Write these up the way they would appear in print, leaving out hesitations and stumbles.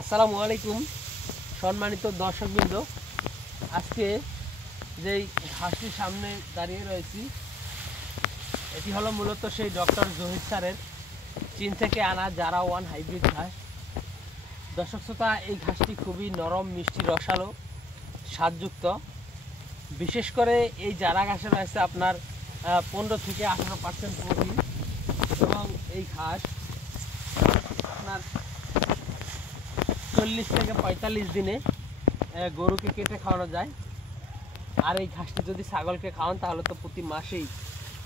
আসসালামু আলাইকুম সম্মানিত দর্শকবৃন্দ। আজকে যেই ঘাসটির সামনে দাঁড়িয়ে রয়েছি এটি হলো মূলত সেই ডক্টর জহির স্যারের চীন থেকে আনা জারা ওয়ান হাইব্রিড ঘাস। দর্শক শ্রোতা, এই ঘাসটি খুবই নরম, মিষ্টি, রসালো, স্বাদযুক্ত। বিশেষ করে এই জারা ঘাসে রয়েছে আপনার 15 থেকে 18% প্রোটিন, এবং এই ঘাস আপনার 40 থেকে 45 দিনে গরুকে কেটে খাওয়ানো যায়। আর এই ঘাসটি যদি ছাগলকে খাওয়ান তাহলে তো প্রতি মাসেই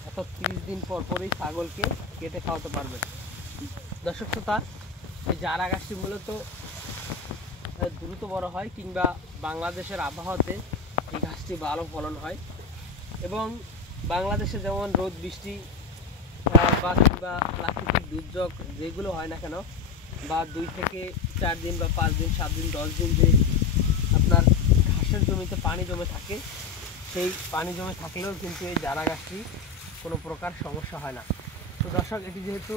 অর্থাৎ 30 দিন পর পরই ছাগলকে কেটে খাওয়াতে পারবেন। দর্শক শ্রোতা, এই জারা ঘাসটি মূলত দ্রুত বড় হয়, কিংবা বাংলাদেশের আবহাওয়াতে এই ঘাসটি ভালো ফলন হয়। এবং বাংলাদেশে যেমন রোদ বৃষ্টি বা কিংবা প্রাকৃতিক দুর্যোগ যেগুলো হয় না কেন, বা 2 থেকে 4 দিন বা 5 দিন, 7 দিন, 10 দিন যে আপনার ঘাসের জমিতে পানি জমে থাকে, সেই পানি জমে থাকলেও কিন্তু এই জারা গাছটি কোনো প্রকার সমস্যা হয় না। তো দর্শক, এটি যেহেতু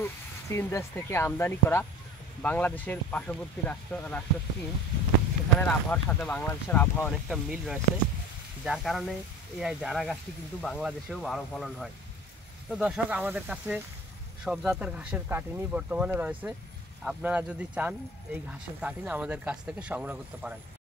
চীন দেশ থেকে আমদানি করা, বাংলাদেশের পার্শ্ববর্তী রাষ্ট্র চীন, সেখানের আবহাওয়ার সাথে বাংলাদেশের আবহাওয়া অনেকটা মিল রয়েছে, যার কারণে এই জারা গাছটি কিন্তু বাংলাদেশেও ভালো ফলন হয়। তো দর্শক, আমাদের কাছে সব জাতের ঘাসের কাটিনই বর্তমানে রয়েছে। আপনারা যদি চান এই ঘাসের কাটিন আমাদের কাছ থেকে সংগ্রহ করতে পারেন।